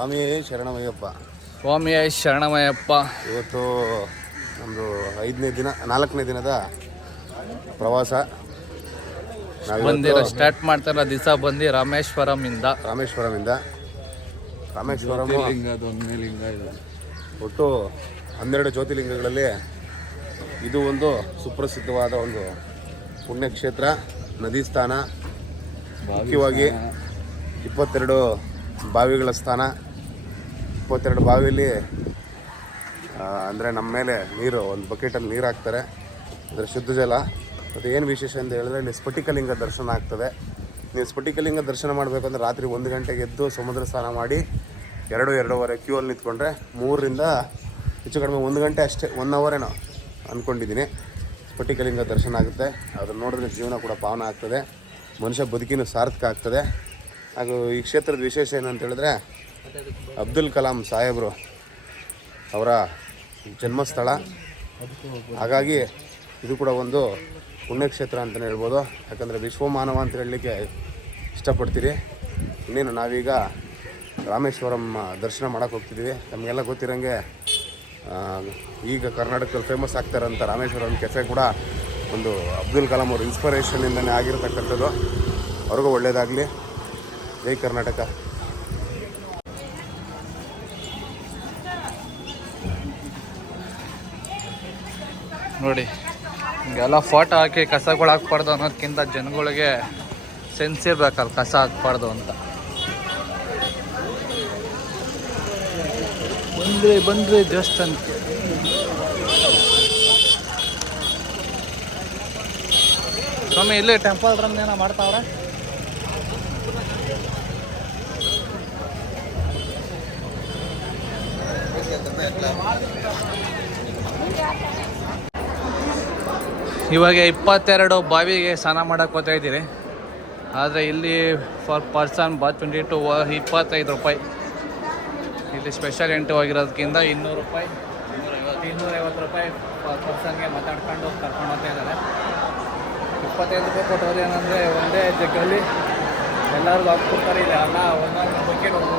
ಸ್ವಾಮಿ ಶರಣಮಯ್ಯಪ್ಪ. ಸ್ವಾಮಿಯ ಶರಣಮಯ್ಯಪ್ಪ. ಇವತ್ತು ನಮ್ಮದು 4ನೇ ದಿನದ ಪ್ರವಾಸ. ಬಂದಿರೋ ಸ್ಟಾರ್ಟ್ ಮಾಡ್ತಾರ ದಿವಸ ಬಂದು ರಾಮೇಶ್ವರಮಿಂದ ಒಟ್ಟು 12 ಜ್ಯೋತಿರ್ಲಿಂಗಗಳಲ್ಲಿ ಇದು ಒಂದು ಸುಪ್ರಸಿದ್ಧವಾದ ಒಂದು ಪುಣ್ಯಕ್ಷೇತ್ರ, ನದಿ ಸ್ಥಾನ. ಮುಖ್ಯವಾಗಿ 22 ಬಾವಿಗಳ ಸ್ಥಾನ. 22 ಬಾವಿಯಲ್ಲಿ ಅಂದರೆ ನಮ್ಮ ಮೇಲೆ ನೀರು, ಒಂದು ಬಕೆಟಲ್ಲಿ ನೀರು ಹಾಕ್ತಾರೆ, ಅದರ ಶುದ್ಧ ಜಲ. ಮತ್ತು ಏನು ವಿಶೇಷ ಅಂತ ಹೇಳಿದ್ರೆ ಇಲ್ಲಿ ಸ್ಫಟಿಕಲಿಂಗ ದರ್ಶನ ಆಗ್ತದೆ. ನೀವು ಸ್ಫಟಿಕಲಿಂಗ ದರ್ಶನ ಮಾಡಬೇಕಂದ್ರೆ ರಾತ್ರಿ 1 ಗಂಟೆಗೆ ಎದ್ದು ಸಮುದ್ರ ಸ್ನಾನ ಮಾಡಿ 2-2:30 ಕ್ಯೂ ಅಲ್ಲಿ ನಿಂತ್ಕೊಂಡ್ರೆ 3ರಿಂದ ಹೆಚ್ಚು ಕಡಿಮೆ 1 ಗಂಟೆ ಅಷ್ಟೇ, 1 ಅವರೇನೋ ಅಂದ್ಕೊಂಡಿದ್ದೀನಿ, ಸ್ಫಟಿಕಲಿಂಗ ದರ್ಶನ ಆಗುತ್ತೆ. ಅದನ್ನು ನೋಡಿದ್ರೆ ಜೀವನ ಕೂಡ ಪಾವನ ಆಗ್ತದೆ, ಮನುಷ್ಯ ಬದುಕಿನೂ ಸಾರ್ಥಕ ಆಗ್ತದೆ. ಹಾಗೂ ಈ ಕ್ಷೇತ್ರದ ವಿಶೇಷ ಏನಂತ ಹೇಳಿದ್ರೆ ಅಬ್ದುಲ್ ಕಲಾಂ ಸಾಹೇಬರು ಅವರ ಜನ್ಮಸ್ಥಳ. ಹಾಗಾಗಿ ಇದು ಕೂಡ ಒಂದು ಪುಣ್ಯಕ್ಷೇತ್ರ ಅಂತಲೇ ಹೇಳ್ಬೋದು. ಯಾಕಂದರೆ ವಿಶ್ವಮಾನವ ಅಂತ ಹೇಳಲಿಕ್ಕೆ ಇಷ್ಟಪಡ್ತೀರಿ. ಇನ್ನೇನು ನಾವೀಗ ರಾಮೇಶ್ವರಂ ದರ್ಶನ ಮಾಡೋಕ್ಕೆ ಹೋಗ್ತಿದ್ದೀವಿ. ನಮಗೆಲ್ಲ ಗೊತ್ತಿರೋಂಗೆ ಈಗ ಕರ್ನಾಟಕದಲ್ಲಿ ಫೇಮಸ್ ಆಗ್ತಾರಂಥ ರಾಮೇಶ್ವರಂ ಕೆಫೆ ಕೂಡ ಒಂದು ಅಬ್ದುಲ್ ಕಲಾಂ ಅವ್ರ ಇನ್ಸ್ಪಿರೇಷನಿಂದನೇ ಆಗಿರತಕ್ಕಂಥದ್ದು. ಅವ್ರಿಗೂ ಒಳ್ಳೆಯದಾಗಲಿ. ಜೈ ಕರ್ನಾಟಕ. ನೋಡಿ, ಹಿಂಗೆಲ್ಲ ಫೋಟೋ ಹಾಕಿ ಕಸಗಳು ಹಾಕ್ಬಾರ್ದು ಅನ್ನೋದಕ್ಕಿಂತ ಜನಗಳಿಗೆ ಸೆನ್ಸ್ ಇರಬೇಕಲ್ಲ ಕಸ ಹಾಕ್ಬಾರ್ದು ಅಂತ. ಬಂದ್ರಿ ದೇವಸ್ಥಾನಕ್ಕೆ. ಸ್ವಾಮಿ ಇಲ್ಲಿ ಟೆಂಪಲ್ ರನ್ ಏನೋ ಮಾಡ್ತಾವ್ರೆ. ಇವಾಗ 22 ಬಾವಿಗೆ ಸ್ನಾನ ಮಾಡೋಕ್ಕೆ ಹೋಗ್ತಾ ಇದ್ದೀರಿ. ಆದರೆ ಇಲ್ಲಿ ಫಾರ್ ಪರ್ಸನ್ ಬಾತ್ 25 ರೂಪಾಯಿ. ಇಲ್ಲಿ ಸ್ಪೆಷಲ್ ಎಂಟ್ರಿ ಆಗಿರೋದಕ್ಕಿಂತ 200 ರೂಪಾಯಿ, 250 ರೂಪಾಯಿ ಪರ್ಸನ್ಗೆ ಮಾತಾಡ್ಕೊಂಡು ಕರ್ಕೊಂಡು ಹೋಗ್ತಾ ಇದ್ದಾರೆ. 25 ರೂಪಾಯಿ ಕೊಟ್ಟವ್ರು ಏನಂದರೆ ಒಂದೇ ಜಗ್ಗಲ್ಲಿ ಎಲ್ಲರಿಗೂ ಹಾಕ್ಕೊಡ್ತಾರೆ. ಇದೆ ಅಲ್ಲ, ಒಂದೊಂದು ಬಕೆಟ್ ಒಂದು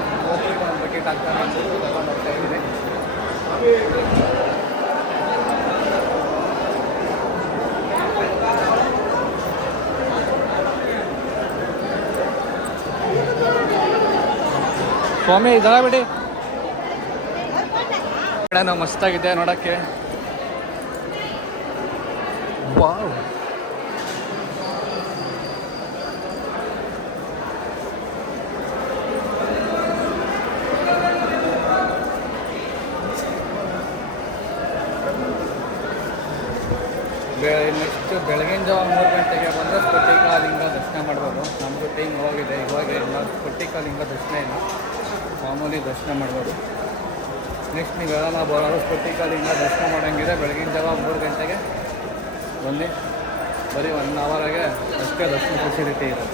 ಬಕೆಟ್ ಹಾಕ್ತಾರೆ, ಕರ್ಕೊಂಡು ಹೋಗ್ತಾ ಇದ್ದೀರಿ. ಸ್ವಾಮಿ ಇದಲ್ಲ ಬಿಡಿ, ನಾವು ಮಸ್ತಾಗಿದೆ ನೋಡೋಕ್ಕೆ. ವಾವ್, ನೆಕ್ಸ್ಟ್ ಬೆಳಗಿನ ಜಾವ 3 ಗಂಟೆಗೆ ಬಂದರೆ ಸ್ಫಟಿಕಲಿಂಗ ದರ್ಶನ ಮಾಡ್ಬೋದು. ನಮ್ಮದು ಟೈಮ್ ಹೋಗಿದೆ, ಇವಾಗ ಇಲ್ಲ ಸ್ಫಟಿಕಲಿಂಗ ದರ್ಶನ ಇಲ್ಲ, ಮಾಮೂಲಿ ದರ್ಶನ ಮಾಡ್ಬೋದು. ನೆಕ್ಸ್ಟ್ ನೀವು ಯಾರನ್ನ ಬರೋರು ಸ್ಫಟಿಕಲಿಂಗ ದರ್ಶನ ಮಾಡೋಂಗಿದೆ ಬೆಳಗಿನ ಜಾವ 3 ಗಂಟೆಗೆ ಬನ್ನಿ. ಬರೀ 1 ಅವರಿಗೆ ಅಷ್ಟೇ ದರ್ಶನ ಫೆಸಿಲಿಟಿ ಇದೆ.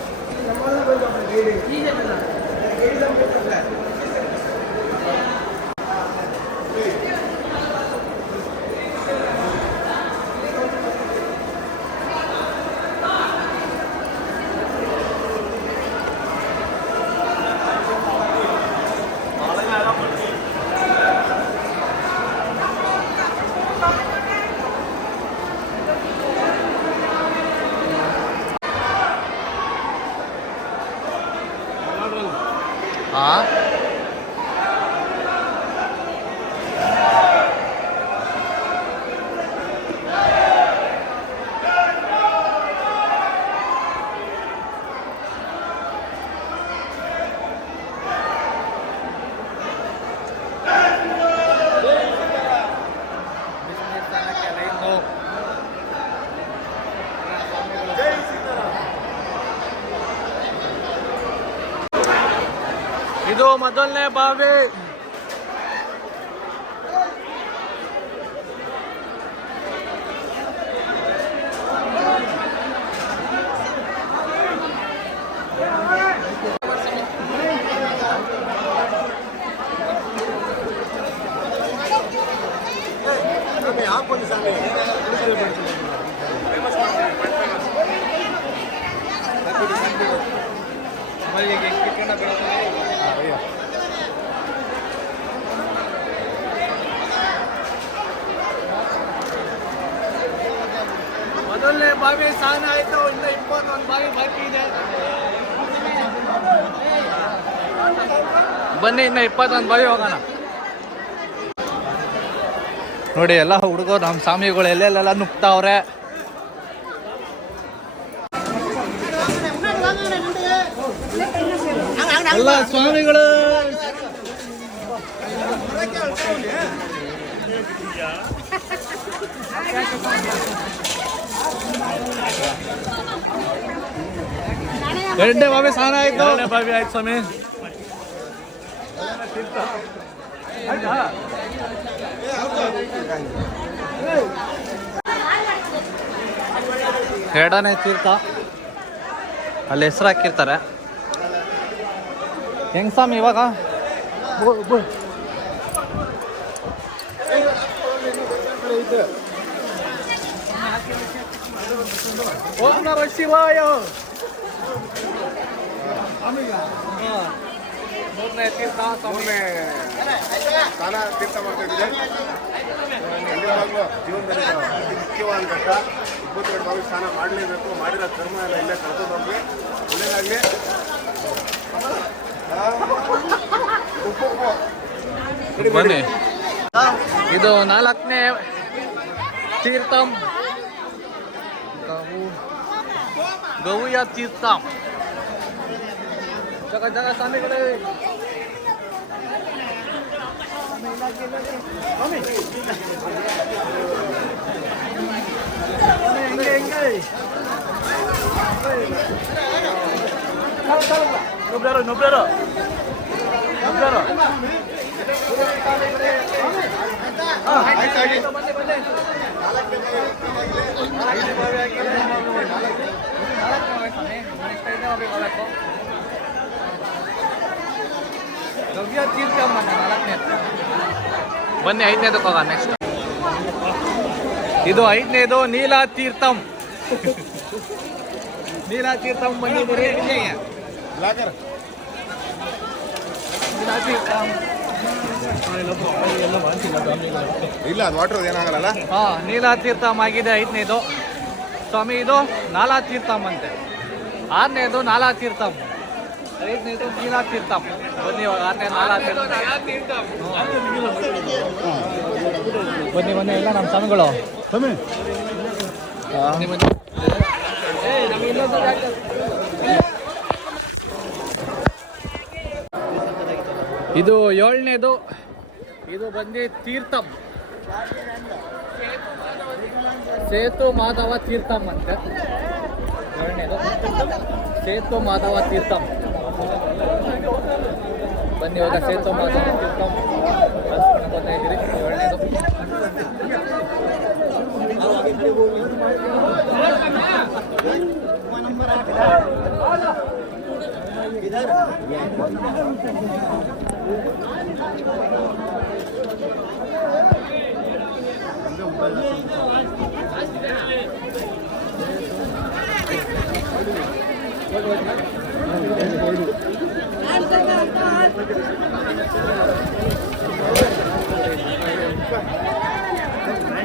ಇದು ಮೊದಲನೇ ಬಾವಿ. ಮೊದಲನೇ ಬಾವಿ ಸ್ನಾನ ಆಯಿತು, ಇನ್ನು 21 ಬಾವಿ ಬಾಕಿ ಇದೆ. ಬನ್ನಿ ಇನ್ನು 21 ಬಾವಿ ಹೋಗೋಣ. ನೋಡಿ ಎಲ್ಲ ಹುಡುಗರು ನಮ್ಮ ಸ್ವಾಮಿಗಳು ಎಲ್ಲೆಲ್ಲೆಲ್ಲ ನುಗ್ತಾವ್ರೆ. ಎಲ್ಲ ಸ್ವಾಮಿಗಳು ಎರಡನೇ ಬಾವಿ ಸ್ನಾನ ಆಯ್ತು. ಬಾವಿ ಆಯ್ತು ಸ್ವಾಮಿ. ಎರಡನೇ ತೀರ್ಥ ಅಲ್ಲಿ ಹೆಸರು ಹಾಕಿರ್ತಾರೆ. ಹೆಂಗ್ ಸ್ವಾಮಿ ಇವಾಗ ಓಂ ನಮಃ ಶಿವಾಯ. ಮೂರನೇ ತೀರ್ಥ ಸ್ವಾಮಿ ಸ್ನಾನ ತೀರ್ಥ ಮಾಡ್ತಾ ಇದ್ದೀವಿ. ಖಂಡಿತವಾಗ್ಲೂ ಜೀವನದಲ್ಲಿ ಅತಿ ಮುಖ್ಯವಾದ ಘಟ್ಟ. 22 ಬಾವಿ ಸ್ನಾನ ಮಾಡಲೇಬೇಕು. ಮಾಡಿರೋ ಕರ್ಮ ಎಲ್ಲ ಇಲ್ಲೇ ಕಳ್ಕೊಂಡು ಹೋಗ್ಲಿ. ಒಳ್ಳೆಯದಾಗಲಿ. ಬನ್ನಿ, ಇದು 4ನೇ ತೀರ್ಥಂ ಗೌಯ ತೀರ್ಥಂ. ಜಗ ಜಗ ಸ್ವಾಮಿಗಳೇ. ನುಬ್ಬೇರು ಬನ್ನಿ 5ನೇದಕ್ಕೆ ಹೋಗೋಣ. ನೆಕ್ಸ್ಟ್ ಇದು 5ನೇದು ನೀಲಾ ತೀರ್ಥಂ. ನೀಲಾ ತೀರ್ಥಂ ಬಂದಿದ್ದೀರಿ. ಇಲ್ಲ ಅದು ವಾಟರ್ ಏನಾಗಲ್ಲ. ಹಾ, ನೀಲಾ ತೀರ್ಥಂ ಆಗಿದೆ 5ನೇದು ಸ್ವಾಮಿ. ಇದು ನಾಲಾ ತೀರ್ಥಂ ಅಂತೆ. 6ನೇದು ನಾಲಾ ತೀರ್ಥಂ, 5ನೇದು ನೀಲಾ ತೀರ್ಥಂ. ಬನ್ನಿ ಇವಾಗ 6ನೇ ನಾಲಾ ತೀರ್ಥಂ. ಬನ್ನಿ ಎಲ್ಲ ನಮ್ಮ ಸ್ವಾಮಿಗಳು. ಇದು 7ನೇದು. ಇದು ಬಂದು ತೀರ್ಥಂ, ಸೇತು ಮಾಧವ ತೀರ್ಥಂ ಅಂತೆ. 7ನೇದು ಸೇತು ಮಾಧವ ತೀರ್ಥಂ. ಬನ್ನಿ ಇವಾಗ ಸೇತು ಮಾಧವ ತೀರ್ಥಂ ಬರ್ತಾ ಇದ್ದೀರಿ. 7ನೇದು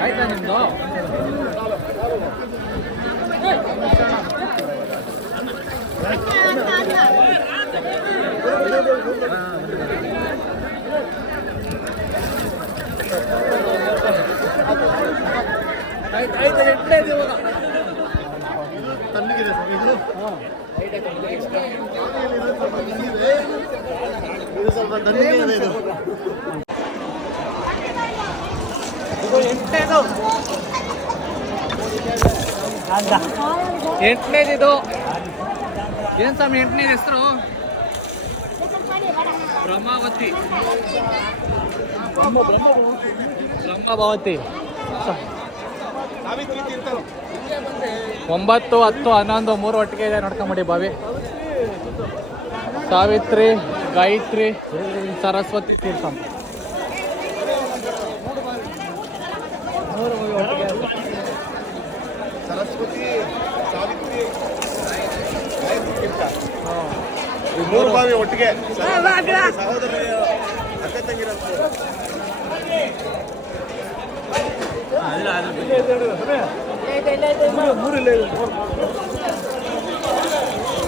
ಆಯ್ತಾ ನಿಮ್ದು? ಆಯ್ತು 8ನೇದು ಇವಾಗ. ತಣ್ಣಗಿದೆ ಸ್ವಲ್ಪ ತಣ್ಣಗಿದೆ ಇದು. 8ನೇದು. ಏನ್ ಸ್ವಾಮಿ 8ನೇದು ಹೆಸರು? ಬ್ರಹ್ಮಾವತಿ. ಬ್ರಹ್ಮಭಾವತಿ. 9, 10, 11 3 ಒಟ್ಟಿಗೆ ಇದೆ. ನೋಡ್ಕೊಂಬಿಡಿ ಬಾವಿ. ಸಾವಿತ್ರಿ, ಗಾಯತ್ರಿ, ಸರಸ್ವತಿ ತೀರ್ಥಂ. ಸರಸ್ವತಿ, ಸಾವಿತ್ರಿ, ಈ 3 ಬಾವಿ ಒಟ್ಟಿಗೆ ಸಹೋದರ ಅಕ್ಕ ತಂಗಿರಂತ.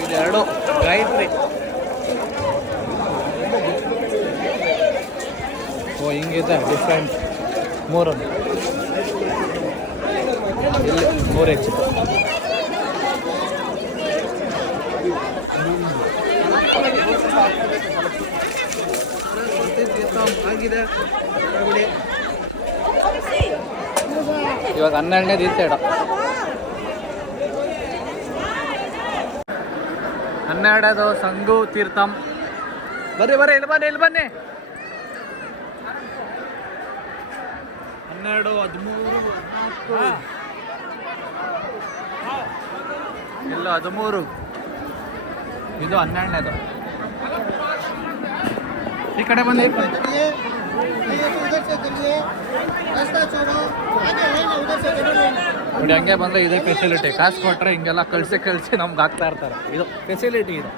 ಇದೆರಡು ಗಾಯತ್ರಿ. ಓ ಹಿಂಗಿದೆ ಡಿಫ್ರೆಂಟ್. ಮೂರನ್ನು ಇಲ್ಲಿ 3 ಹೆಚ್ಚು. ಇವಾಗ 12ನೇ ದಿವಸ 12ನೇದು ಸಂಗು ತೀರ್ಥಂ. ಬರ್ರಿ ಬರ್ರಿ, ಇಲ್ಲಿ ಬನ್ನಿ, ಇಲ್ಲಿ ಬನ್ನಿ. 12, 13, 14 ಇಲ್ಲ 13. ಇದು 12ನೇದು. ಈ ಕಡೆ ಬನ್ನಿ. ನೋಡಿ ಹಂಗೆ ಬಂದರೆ ಇದೇ ಫೆಸಿಲಿಟಿ. ಕಾಸು ಕೊಟ್ಟರೆ ಹಿಂಗೆಲ್ಲ ಕಳಿಸಿ ನಮ್ಗೆ ಹಾಕ್ತಾ ಇರ್ತಾರೆ. ಇದು ಫೆಸಿಲಿಟಿ ಇದು.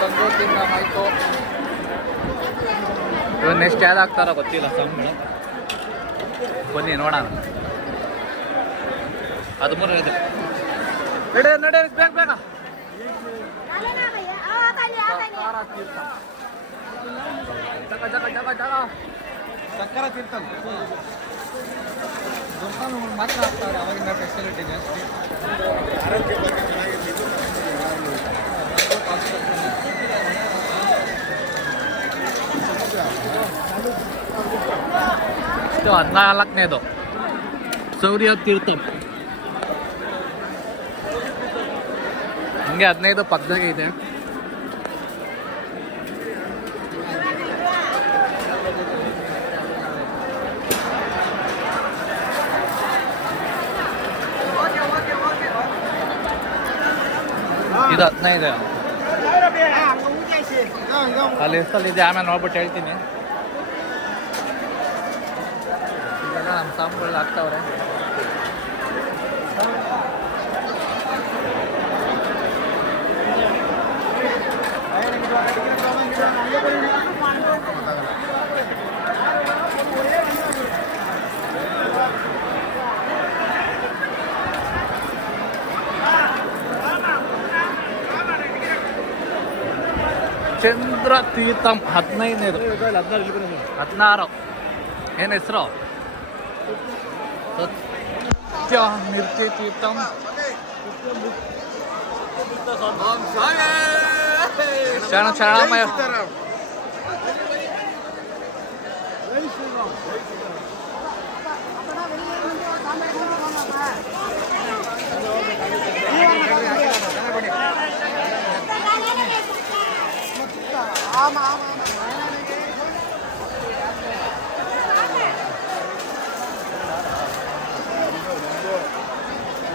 ತಂದು ತಿನ್ನೋದು. ಇವಾಗ ನೆಕ್ಸ್ಟ್ ಯಾವ್ದು ಹಾಕ್ತಾರೋ ಗೊತ್ತಿಲ್ಲ ಸಂಘಗಳು. ಬನ್ನಿ ನೋಡೋಣ. 13 ಇದೆ. ನಡೆ ಬೇಗ ಬೇಗ. ಸಕ್ಕರ ತೀರ್ಥ ಮಾತ್ರ ಆಗ್ತಾರೆ. ಅವಾಗಿಂದ ಫೆಸಿಲಿಟಿ ಜಾಸ್ತಿ. ಇದು 14ನೇದು ಸೌರ್ಯ ತೀರ್ಥಂ. ಹಂಗೆ 15 ಪಕ್ಕದಾಗೆ ಇದೆ. ಇದು 15. ಅಲ್ಲಿ ಎಷ್ಟಲ್ಲಿದೆ ಆಮೇಲೆ ನೋಡ್ಬಿಟ್ಟು ಹೇಳ್ತೀನಿ. ಇದೆಲ್ಲ ನಮ್ಮ ಸಾಂಬಾರು ಹಾಕ್ತಾವ್ರೆ. ಚಂದ್ರ ತೀರ್ಥಂ 15ನೇದು. 16 ಏನು ಹೆಸರು? ಸತ್ಯ ನಿರ್ತಿ ತೀರ್ಥಂ. ಶರಣಮಯ.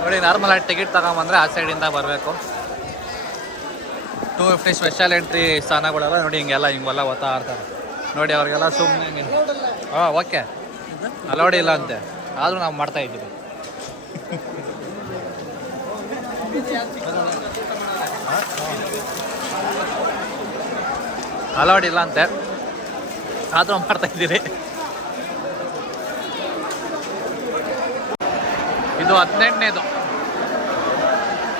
ನೋಡಿ ನಾರ್ಮಲ್ ಆಗಿ ಟಿಕೆಟ್ ತಗೊಂಬಂದ್ರೆ ಆ ಸೈಡಿಂದ ಬರಬೇಕು. 250 ಸ್ಪೆಷಲ್ ಎಂಟ್ರಿ ಸ್ಥಾನಗಳೆಲ್ಲ ನೋಡಿ ಹಿಂಗೆಲ್ಲ ಓದ್ತಾ ಇರ್ತಾರೆ. ನೋಡಿ ಅವ್ರಿಗೆಲ್ಲ ಸುಮ್ಮನೆ ಓಕೆ ಅಲೋಡಿ ಇಲ್ಲ ಅಂತೆ, ಆದರೂ ನಾವು ಮಾಡ್ತಾ ಇದ್ದೀವಿ. ಅಲೋಡ್ ಇಲ್ಲ ಅಂತೆ, ಆದರೂ ಮಾಡ್ತಾ ಇದ್ದೀರಿ. ಇದು 18ನೇದು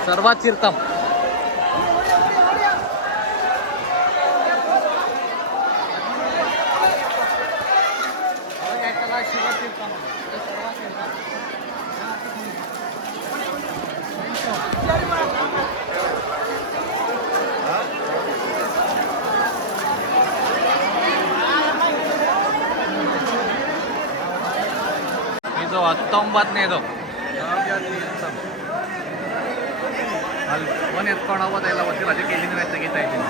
ಸರ್ವತೀರ್ಥಂ. ಇದು 19ನೇದು ಅಲ್ಲಿ ಫೋನ್ ಎತ್ಕೊಂಡು ಹೋಗೋದೆಲ್ಲ ಗೊತ್ತಿಲ್ಲ, ಅದಕ್ಕೆ ಇಲ್ಲಿಂದ ತೆಗಿತಾ ಇದ್ದೀನಿ.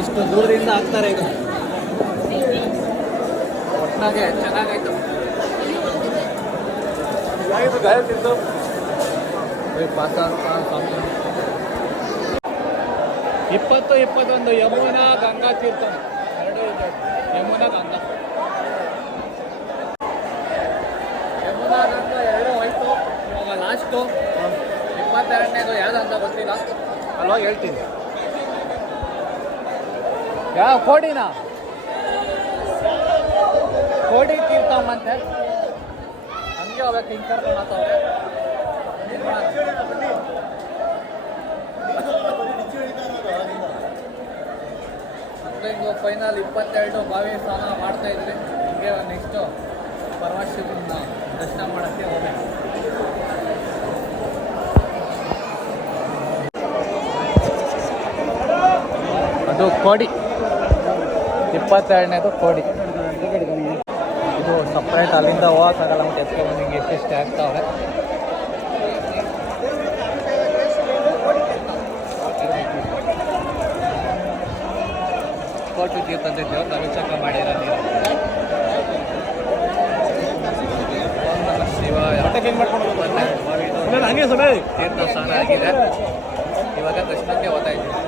ಎಷ್ಟು ದೂರದಿಂದ ಹಾಕ್ತಾರೆ ಈಗ. ಒಟ್ಟಾಗೆ ಚೆನ್ನಾಗಾಯ್ತು. ಇಪ್ಪತ್ತೊಂದು ಯಮುನಾ ಗಂಗಾ ತೀರ್ಥ ಎರಡು ಇದೆ. ಯಮುನಾ ಗಂಗಾ ಎರಡು ಹೋಯ್ತು. ಇವಾಗ ಲಾಸ್ಟು 22ನೇದು ಯಾವ್ದು ಅಂತ ಗೊತ್ತಿಲ್ಲ. ಅಲ್ವಾ ಹೇಳ್ತೀನಿ. ಯಾವ ಕೋಡಿನಾ? ಕೋಡಿ ತೀರ್ಥಮ್ಮಂತೆ ಹಂಗೆ ಹೋಗ್ಬೇಕು. ಹಿಂಗೆ ಕರ್ಕೊಂಡು ಮಾತಾವ್ರೆ. ಹಿಂಗೆ ಫೈನಲ್ 22 ಬಾವಿ ಸ್ನಾನ ಮಾಡ್ತಾ ಇದ್ವಿ. ಹಿಂಗೆ ನೆಕ್ಸ್ಟು ಪರಮೇಶ್ವರನ ದರ್ಶನ ಮಾಡೋಕ್ಕೆ ಹೋಗ್ಬೇಕು. ಅದು ಕೋಡಿ 22ನೇದು ಕೋಡಿ. ಇದು ಸಪ್ರೇಟ್ ಅಲ್ಲಿಂದ ಹೋಗೋಕ್ಕಾಗಲ್ಲ. ಮತ್ತು ಎತ್ಕೊಂಡು ಹಿಂಗೆ ಎಷ್ಟೆಷ್ಟು ಆಗ್ತಾವ್ರೆ. ಕೋಟಿ ತೀರ್ಥದ ದೇವ್ರ ಅಭಿಷೇಕ ಮಾಡಿರೋ ನೀರು. ಶಿವ ತೀರ್ಥ ಸ್ನಾನ ಆಗಿದೆ. ಇವಾಗ ದರ್ಶನಕ್ಕೆ ಹೋಗ್ತಾ ಇದ್ದೀವಿ.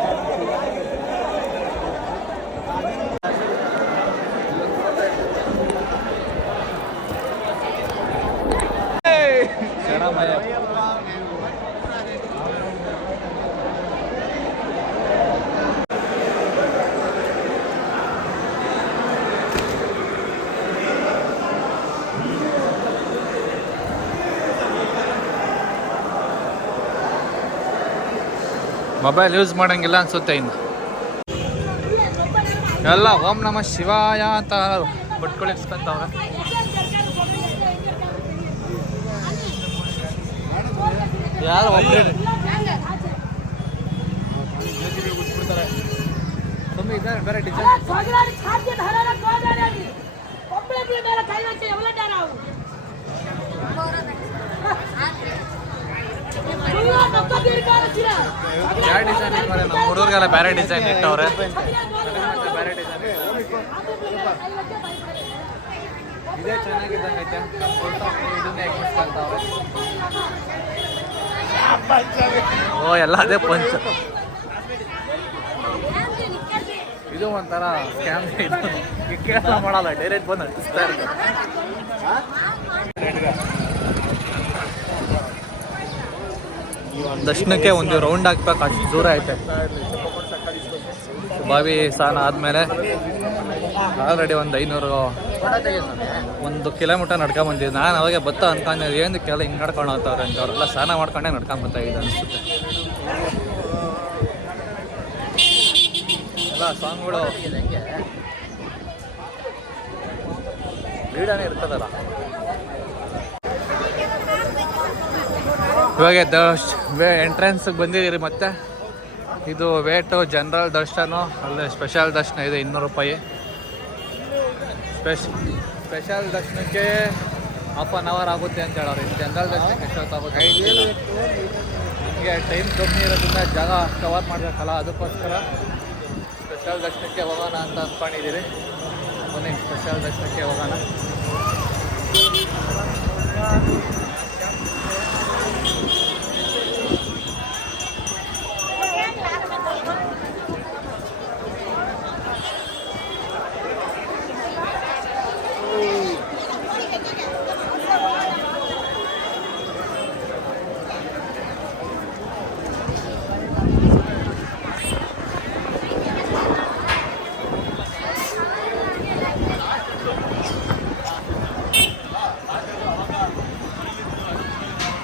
ಮೊಬೈಲ್ ಯೂಸ್ ಮಾಡೋಂಗಿಲ್ಲ ಅನ್ಸುತ್ತೆ ಇನ್ನು. ಎಲ್ಲ ಓಂ ನಮಃ ಶಿವಾಯ ಅಂತ ಬಟ್ಕೊಳಿಸ್ಕೊಂತವ್ರೆ. ಯಾರು ಒಬ್ಬರೇ ಕಮ್ಮಿ ಇದ್ದಾರೆ. ಬೇರೆ ಡಿಸೈನ್ ಯಾವ ಡಿಸೈನ್ ಇಟ್ಟಾರೆ? ನಮ್ಮ ಹುಡುಗರಿಗೆಲ್ಲ ಬೇರೆ ಡಿಸೈನ್ ಇಟ್ಟವ್ರೆ. ಬೇರೆ ಡಿಸೈನ್ ಇದೇ ಚೆನ್ನಾಗಿದ್ದಂಗೈತೆ. ಇದನ್ನೇ ಎಕ್ಕಿಸ್ಕೊಂತವ್ರೆ. ಓ ಎಲ್ಲ ಅದೇ ಪಂಚ. ಇದು ಒಂಥರ ಸ್ಕ್ಯಾಮ್. ಇದು ಕೆಲಸ ಮಾಡಲ್ಲ, ಡೈರೆಕ್ಟ್ ಬಂದು ಅಂಟಿಸ್ತಾ ಇರ್ತಾರೆ. ದರ್ಶನಕ್ಕೆ ಒಂದು ರೌಂಡ್ ಹಾಕ್ಬೇಕು, ಅಷ್ಟು ದೂರ ಐತೆ. ಬಾವಿ ಸ್ನಾನ ಆದಮೇಲೆ ಆಲ್ರೆಡಿ ಒಂದು 1 ಕಿಲೋಮೀಟರ್ ನಡ್ಕೊಂಡ್ ಬಂದಿದ್ದು. ನಾನು ಅವಾಗೆ ಬತ್ತ ಅನ್ಕೊಂಡಿದ್ದೆ ಏನಕ್ಕೆಲ್ಲ ಹಿಂಗೆ ನಡ್ಕೊಂಡು ಹೋಗ್ತಾವ್ರೆ ಅಂತ. ಅವರೆಲ್ಲ ಸ್ನಾನ ಮಾಡ್ಕೊಂಡೆ ನಡ್ಕೊಂಡ್ ಬರ್ತಾ ಇದ್ದೆ ಅನಿಸುತ್ತೆ. ಎಲ್ಲ ಸಾಂಗ್ಗಳು ಲೀಡಾನೇ ಇರ್ತದಲ್ಲ. ಇವಾಗ ಎಂಟ್ರೆನ್ಸ್ಗೆ ಬಂದಿದ್ದೀರಿ. ಮತ್ತೆ ಇದು ವೇಟು ಜನರಲ್ ದರ್ಶನ, ಅಲ್ಲೇ ಸ್ಪೆಷಲ್ ದರ್ಶನ ಇದೆ 200 ರೂಪಾಯಿ. ಸ್ಪೆಷಲ್ ದರ್ಶನಕ್ಕೆ 1/2 ಅವರ್ ಆಗುತ್ತೆ ಅಂತ ಹೇಳೋರು. ಇನ್ನು ಜನರಲ್ ದರ್ಶನಕ್ಕೆ ಎಷ್ಟೊತ್ತಾಗುತ್ತೆ? ನಿಮಗೆ ಟೈಮ್ ಕಮ್ಮಿ ಇರೋದ್ರಿಂದ ಜಾಗ ಕವರ್ ಮಾಡಬೇಕಲ್ಲ, ಅದಕ್ಕೋಸ್ಕರ ಸ್ಪೆಷಲ್ ದರ್ಶನಕ್ಕೆ ಹೋಗೋಣ ಅಂತ ಅಂದ್ಕೊಂಡಿದ್ದೀರಿ. ಬನ್ನಿ ಸ್ಪೆಷಲ್ ದರ್ಶನಕ್ಕೆ ಹೋಗೋಣ.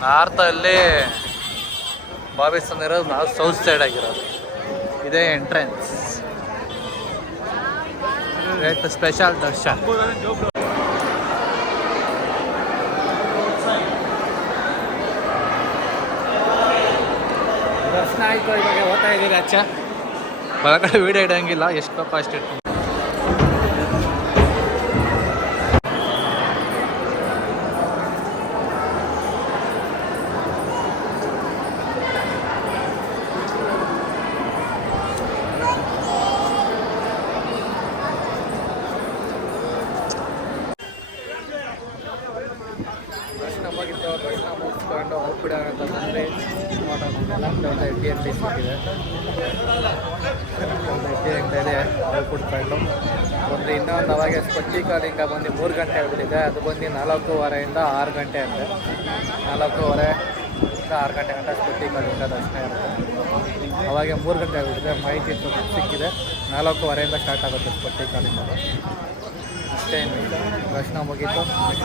ನಾರ್ತಲ್ಲಿ ಬಾವಿಸ್ತಾನ ಇರೋದು, ನಾವು ಸೌತ್ ಸೈಡ್ ಆಗಿರೋದು. ಇದೇ ಎಂಟ್ರೆನ್ಸ್. ಸ್ಪೆಷಲ್ ದರ್ಶನ್. ದರ್ಶನ ಆಯಿತು. ಇವಾಗ ಹೋಗ್ತಾ ಇದ್ದೀರಿ ಆಚೆ. ಹೊರಗಡೆ ವೀಡಿಯೋ ಇಡೋಂಗಿಲ್ಲ, ಎಷ್ಟು ಬೇಕೋ ಅಷ್ಟು ಇಟ್ಟು. ದರ್ಶನ ಮುಗಿಸ್ಕೊಂಡು ಔಟ್ಬಿಡ ಅಂತ ಬಂದರೆ ಒಂದು ಎಡ್ಡಿ ಅಂತ ಸಿಕ್ಕಿದೆ. ಒಂದು ಎಡ್ಡಿ ಅಂತ ಇದೆ ಔಟ್ಬಿಟ್ ಪಾಯಿಂಟು. ಒಂದು ಇನ್ನೊಂದು ಅವಾಗೆ ಸ್ಪರ್ಟಿಕಾಲಿಂಗ ಬಂದು 3 ಗಂಟೆ ಆಗ್ಬಿಟ್ಟಿದೆ. ಅದು ಬಂದು 4:15 ಇಂದ 6 ಗಂಟೆ ಅಂತೆ. 4:15 ಇಂದ 6 ಗಂಟೆ ಗಂಟ ಸ್ಪರ್ಟಿಕಾಲಿಂಗ ದರ್ಶನ ಇರುತ್ತೆ. ಅವಾಗೆ 3 ಗಂಟೆ ಆಗ್ಬಿಟ್ಟಿದೆ. ಮಾಹಿತಿ ಸಿಕ್ಕಿದೆ 4:15 ಇಂದ ಸ್ಟಾರ್ಟ್ ಆಗುತ್ತೆ ಸ್ಪರ್ಟಿಕಾಲಿಂಗ. ಅಷ್ಟೇ ದರ್ಶನ ಮುಗೀತು. ನೆಕ್ಸ್ಟ್